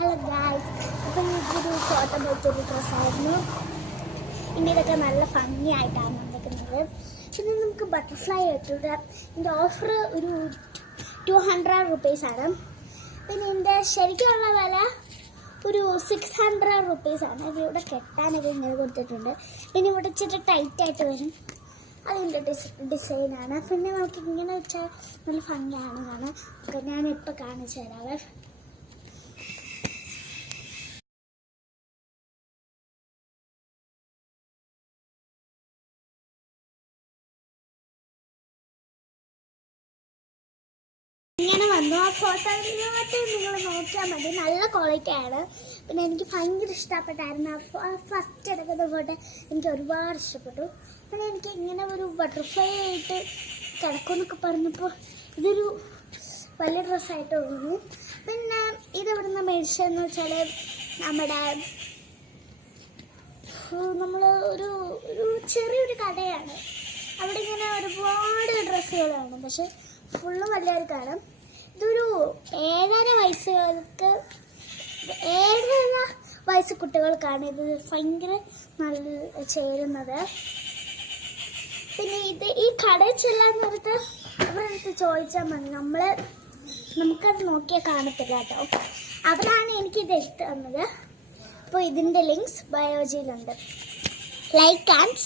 Hello guys, അപ്പം ഇതൊരു photo പോലത്തൊരു ഡ്രസ്സായിരുന്നു. പിന്നെ ഇതൊക്കെ നല്ല ഭംഗിയായിട്ടാണ് വന്നിരിക്കുന്നത്. പിന്നെ നമുക്ക് ബട്ടർഫ്ലൈ ആയിട്ടുണ്ട്. ഇതിൻ്റെ ഓഫർ ഒരു 200 റുപ്പീസാണ്. പിന്നെ ഇതിൻ്റെ ശരിക്കുള്ള വില ഒരു 600 റുപ്പീസാണ്. ഇതിവിടെ കെട്ടാനൊക്കെ ഇങ്ങനെ കൊടുത്തിട്ടുണ്ട്. പിന്നെ ഇവിടെ ഇച്ചിരി ടൈറ്റായിട്ട് വരും, അതിൻ്റെ ഡിസൈനാണ്. പിന്നെ നമുക്ക് ഇങ്ങനെ വെച്ചാൽ നല്ല ഭംഗിയാണ് കാണാൻ. ഞാനിപ്പോൾ കാണിച്ചു തരാവേ. ഇങ്ങനെ വന്നു. ആ ഫോട്ടോയിലോട്ട് നിങ്ങൾ നോക്കിയാൽ മതി, നല്ല ക്വാളിറ്റിയാണ്. പിന്നെ എനിക്ക് ഭയങ്കര ഇഷ്ടപ്പെട്ടായിരുന്നു. ആ ഫസ്റ്റ് എടുക്കുന്ന ഫോട്ടോ എനിക്ക് ഒരുപാട് ഇഷ്ടപ്പെട്ടു. പിന്നെ എനിക്ക് ഇങ്ങനെ ഒരു ബട്ടർഫ്ലൈ ആയിട്ട് കിടക്കുമെന്നൊക്കെ പറഞ്ഞപ്പോൾ ഇതൊരു വലിയ ഡ്രസ്സായിട്ട് തോന്നുന്നു. പിന്നെ ഇതെവിടുന്ന് മേടിച്ചതെന്ന് വെച്ചാൽ നമ്മൾ ഒരു ചെറിയൊരു കടയാണ്. അവിടെ ഇങ്ങനെ ഒരുപാട് ഡ്രസ്സുകളാണ്, പക്ഷെ ഫുള്ള് വലിയൊരു കടം. ഇതൊരു 7.5 വയസ്സ് കുട്ടികൾക്കാണ് ഇത് ഭയങ്കര നല്ല ചേരുന്നത്. പിന്നെ ഈ കടയിൽ ചെല്ലാൻ നേരത്ത് അവരടുത്ത് ചോദിച്ചാൽ മതി, നമുക്കത് നോക്കിയാൽ കാണത്തില്ല കേട്ടോ. അവരാണ് എനിക്കിത് എടുത്തു തന്നത്. അപ്പോൾ ഇതിൻ്റെ ലിങ്ക്സ് ബയോജിയിലുണ്ട്. Like and